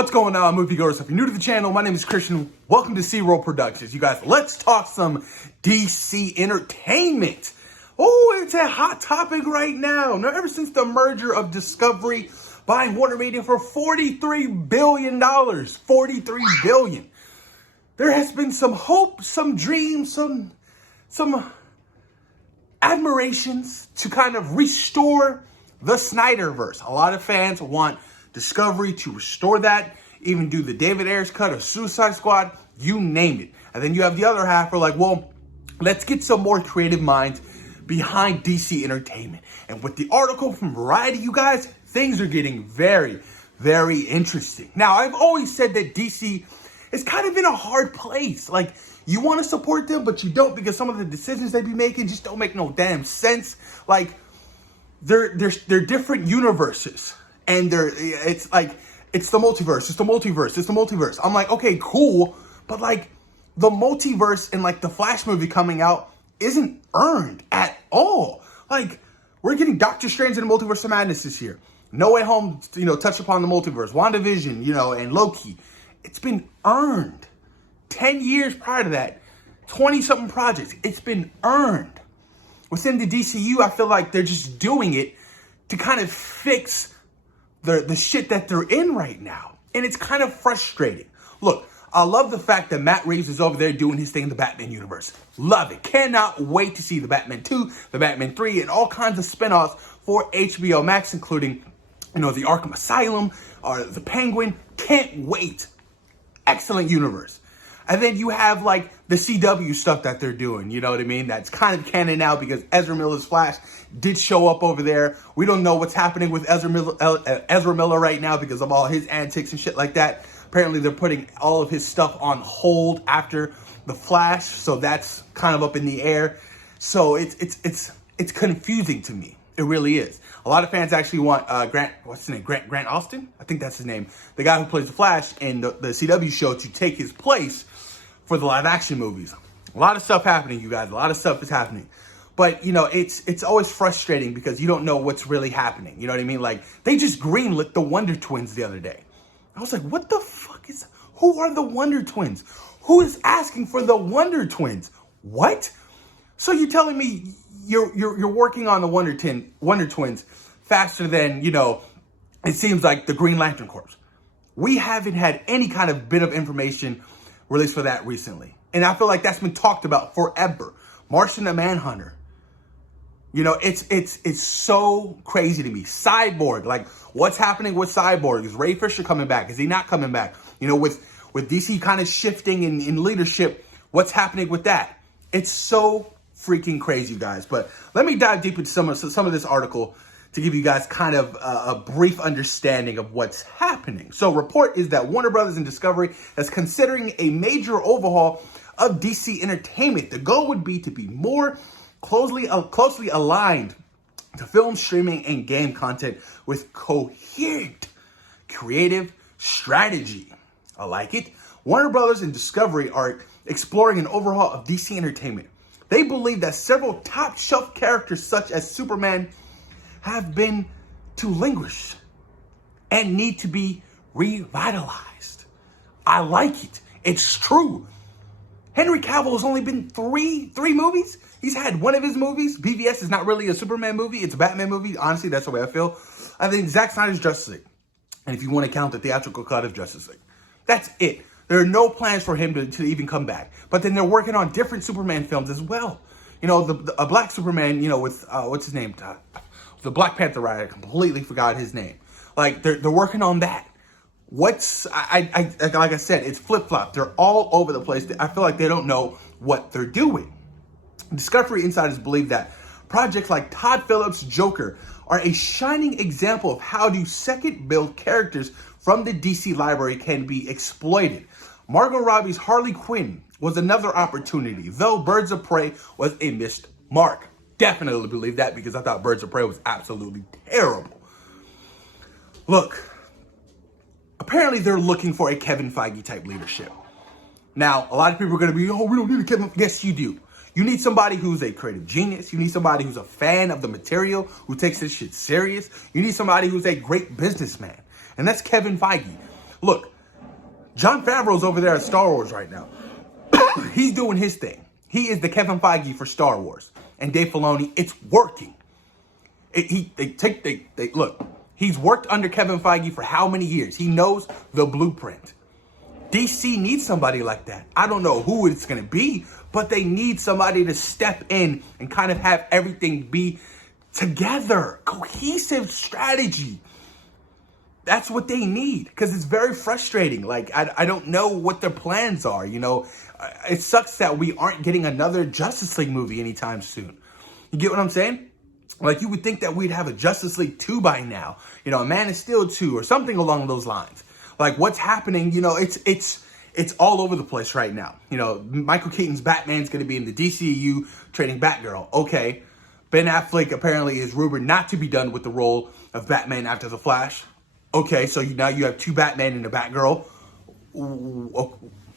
What's going on, moviegoers? If you're new to the channel, my name is Christian. Welcome to C-Roll Productions. You guys, let's talk some DC entertainment. Oh, it's a hot topic right now. Now, ever since the merger of Discovery buying Warner Media for $43 billion, $43 billion, there has been some hope, some dreams, some admirations to kind of restore the Snyderverse. A lot of fans want Discovery to restore that, even do the David Ayers cut of Suicide Squad, you name it. And then you have the other half who are like, well, let's get some more creative minds behind DC entertainment. And with the article from Variety, you guys, things are getting very, very interesting. Now, I've always said that DC is kind of in a hard place. Like, you want to support them, but you don't, because some of the decisions they be making just don't make no damn sense. Like, they're different universes. And it's the multiverse. I'm like, okay, cool. But like the multiverse in like the Flash movie coming out isn't earned at all. Like, we're getting Doctor Strange in the Multiverse of Madness this year. No Way Home, touched upon the multiverse. WandaVision, and Loki. It's been earned. 10 years prior to that, 20-something projects. It's been earned. Within the DCU, I feel like they're just doing it to kind of fix the shit that they're in right now. And it's kind of frustrating. Look, I love the fact that Matt Reeves is over there doing his thing in the Batman universe. Love it. Cannot wait to see the Batman 2, the Batman 3, and all kinds of spinoffs for HBO Max, including, the Arkham Asylum or the Penguin. Can't wait. Excellent universe. And then you have like the CW stuff that they're doing, you know what I mean? That's kind of canon now because Ezra Miller's Flash did show up over there. We don't know what's happening with Ezra Miller right now because of all his antics and shit like that. Apparently they're putting all of his stuff on hold after the Flash, so that's kind of up in the air. So it's confusing to me. It really is. A lot of fans actually want Grant Austin? I think that's his name. The guy who plays the Flash in the CW show to take his place for the live action movies. A lot of stuff happening, you guys. A lot of stuff is happening. But, it's always frustrating because you don't know what's really happening. You know what I mean? Like, they just greenlit the Wonder Twins the other day. I was like, what the fuck who are the Wonder Twins? Who is asking for the Wonder Twins? What? So you're telling me you're working on the Wonder Twins faster than, it seems like the Green Lantern Corps. We haven't had any kind of bit of information released for that recently. And I feel like that's been talked about forever. Martian the Manhunter. It's so crazy to me. Cyborg, like, what's happening with Cyborg? Is Ray Fisher coming back? Is he not coming back? With DC kind of shifting in leadership, what's happening with that? It's so freaking crazy, guys. But let me dive deep into some of this article to give you guys kind of a brief understanding of what's happening. So, report is that Warner Brothers and Discovery is considering a major overhaul of DC entertainment. The goal would be to be more closely aligned to film, streaming, and game content with coherent creative strategy. I like it. Warner Brothers and Discovery are exploring an overhaul of DC entertainment. They believe that several top-shelf characters such as Superman have been to languish and need to be revitalized. I like it. It's true. Henry Cavill has only been three movies. He's had one of his movies. BVS is not really a Superman movie. It's a Batman movie. Honestly, that's the way I feel. I think Zack Snyder's Justice League. And if you want to count the theatrical cut of Justice League. That's it. There are no plans for him to even come back. But then they're working on different Superman films as well. A Black Superman, with, what's his name? The Black Panther writer. I completely forgot his name. Like, they're working on that. Like I said, it's flip-flop. They're all over the place. I feel like they don't know what they're doing. Discovery insiders believe that projects like Todd Phillips' Joker are a shining example of how do second-build characters from the DC library can be exploited. Margot Robbie's Harley Quinn was another opportunity, though Birds of Prey was a missed mark. Definitely believe that because I thought Birds of Prey was absolutely terrible. Look, apparently they're looking for a Kevin Feige type leadership. Now, a lot of people are going to be, we don't need a Kevin. Yes, you do. You need somebody who's a creative genius. You need somebody who's a fan of the material, who takes this shit serious. You need somebody who's a great businessman. And that's Kevin Feige. Look, Jon Favreau's over there at Star Wars right now. He's doing his thing. He is the Kevin Feige for Star Wars. And Dave Filoni, it's working. Look, he's worked under Kevin Feige for how many years? He knows the blueprint. DC needs somebody like that. I don't know who it's going to be, but they need somebody to step in and kind of have everything be together. Cohesive strategy. That's what they need, because it's very frustrating. Like, I don't know what their plans are, you know. It sucks that we aren't getting another Justice League movie anytime soon. You get what I'm saying? Like, you would think that we'd have a Justice League 2 by now. You know, a Man of Steel 2 or something along those lines. Like, what's happening, you know, it's all over the place right now. You know, Michael Keaton's Batman's going to be in the DCEU training Batgirl. Okay. Ben Affleck apparently is rumored not to be done with the role of Batman after The Flash. Okay, so now you have two Batman and a Batgirl.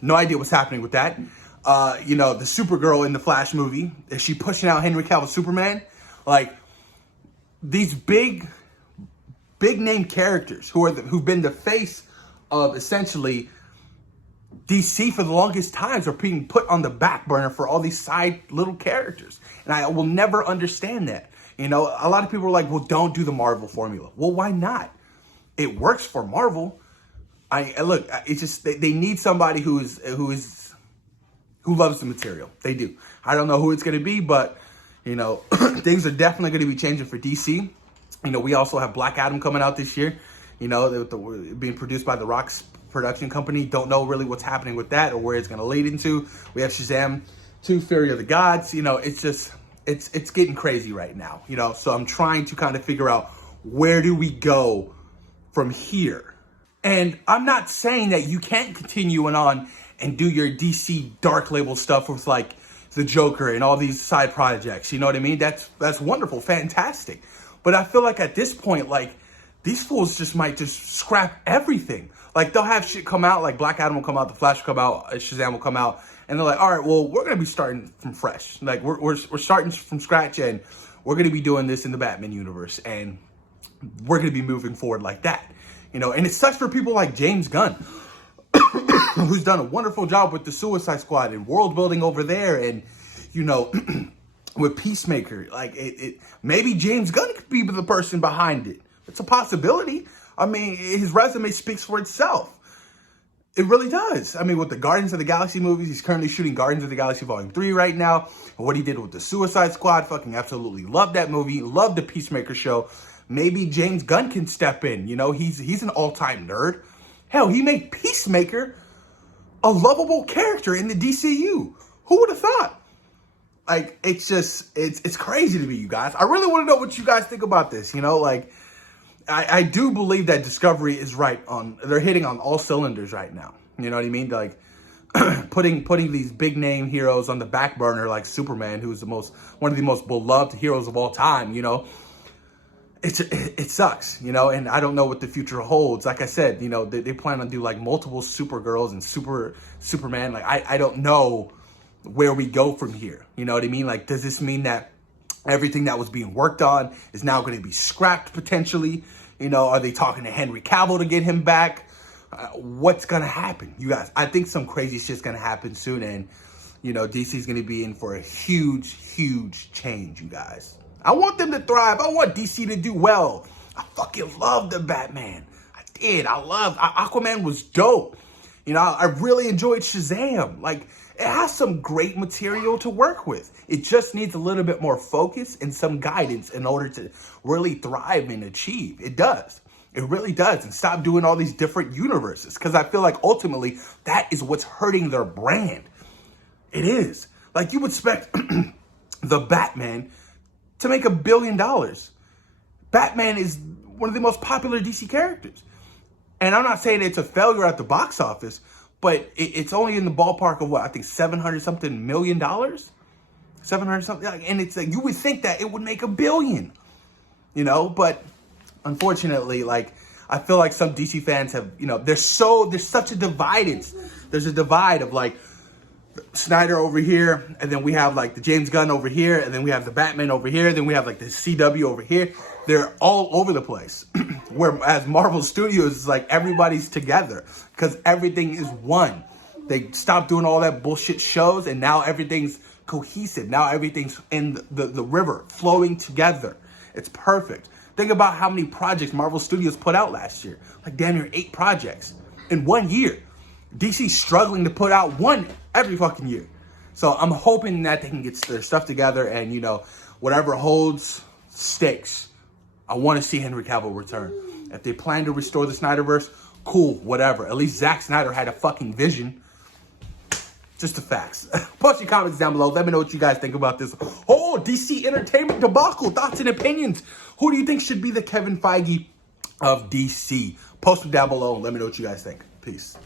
No idea what's happening with that. You know, the Supergirl in the Flash movie, is she pushing out Henry Cavill's Superman? Like, these big name characters who've been the face of essentially DC for the longest times are being put on the back burner for all these side little characters. And I will never understand that. You know, a lot of people are like, well, don't do the Marvel formula. Well, why not? It works for Marvel. Look, it's just they need somebody who loves the material. They do. I don't know who it's going to be, but you know, things are definitely going to be changing for DC. You know, we also have Black Adam coming out this year. You know, being produced by The Rock's production company. Don't know really what's happening with that or where it's going to lead into. We have Shazam 2, Fury of the Gods. You know, it's just it's getting crazy right now. You know, so I'm trying to kind of figure out, where do we go from here? And I'm not saying that you can't continue on and do your DC dark label stuff with like the Joker and all these side projects. You know what I mean? That's wonderful, fantastic. But I feel like at this point, like, these fools might just scrap everything. Like, they'll have shit come out, like Black Adam will come out, The Flash will come out, Shazam will come out, and they're like, all right, well, we're going to be starting from fresh. Like, we're starting from scratch, and we're going to be doing this in the Batman universe, and we're going to be moving forward like that. You know, and it sucks for people like James Gunn, who's done a wonderful job with the Suicide Squad and world building over there, and, you know, with Peacemaker. Like, maybe James Gunn could be the person behind it. It's a possibility. I mean, his resume speaks for itself. It really does. I mean, with the Guardians of the Galaxy movies, he's currently shooting Guardians of the Galaxy Volume 3 right now. And what he did with the Suicide Squad, fucking absolutely loved that movie. Loved the Peacemaker show. Maybe James Gunn can step in. You know, he's an all-time nerd. Hell, he made Peacemaker a lovable character in the DCU. Who would have thought? Like, it's crazy to me, you guys. I really want to know what you guys think about this. You know, like, I do believe that Discovery is they're hitting on all cylinders right now. You know what I mean? Like, putting these big name heroes on the back burner, like Superman, who's one of the most beloved heroes of all time, you know. It sucks, you know, and I don't know what the future holds. Like I said, you know, they plan on do like multiple Supergirls and Superman. Like, I don't know where we go from here. You know what I mean? Like, does this mean that everything that was being worked on is now going to be scrapped potentially? You know, are they talking to Henry Cavill to get him back? What's going to happen? You guys, I think some crazy shit's going to happen soon. And, you know, DC's going to be in for a huge, huge change, you guys. I want them to thrive. I want DC to do well. I fucking love the Batman. I did. Aquaman was dope. You know, I really enjoyed Shazam. Like, it has some great material to work with. It just needs a little bit more focus and some guidance in order to really thrive and achieve. It does. It really does. And stop doing all these different universes. Because I feel like ultimately that is what's hurting their brand. It is. Like, you would expect the Batman to make $1 billion. Batman is one of the most popular DC characters. And I'm not saying it's a failure at the box office, but it's only in the ballpark of what? I think $700-something million? 700 something. And it's like, you would think that it would make $1 billion, you know? But unfortunately, like, I feel like some DC fans have, you know, there's such a divide. There's a divide of like Snyder over here, and then we have like the James Gunn over here, and then we have the Batman over here, then we have like the CW over here. They're all over the place. Whereas Marvel Studios is like everybody's together because everything is one. They stopped doing all that bullshit shows, and now everything's cohesive. Now everything's in the river, flowing together. It's perfect. Think about how many projects Marvel Studios put out last year. Like damn near 8 projects in 1 year. DC's struggling to put out one every fucking year. So I'm hoping that they can get their stuff together and, you know, whatever holds stakes. I want to see Henry Cavill return. If they plan to restore the Snyderverse, cool, whatever. At least Zack Snyder had a fucking vision. Just the facts. Post your comments down below. Let me know what you guys think about this whole DC entertainment debacle. Thoughts and opinions. Who do you think should be the Kevin Feige of DC? Post them down below and let me know what you guys think. Peace.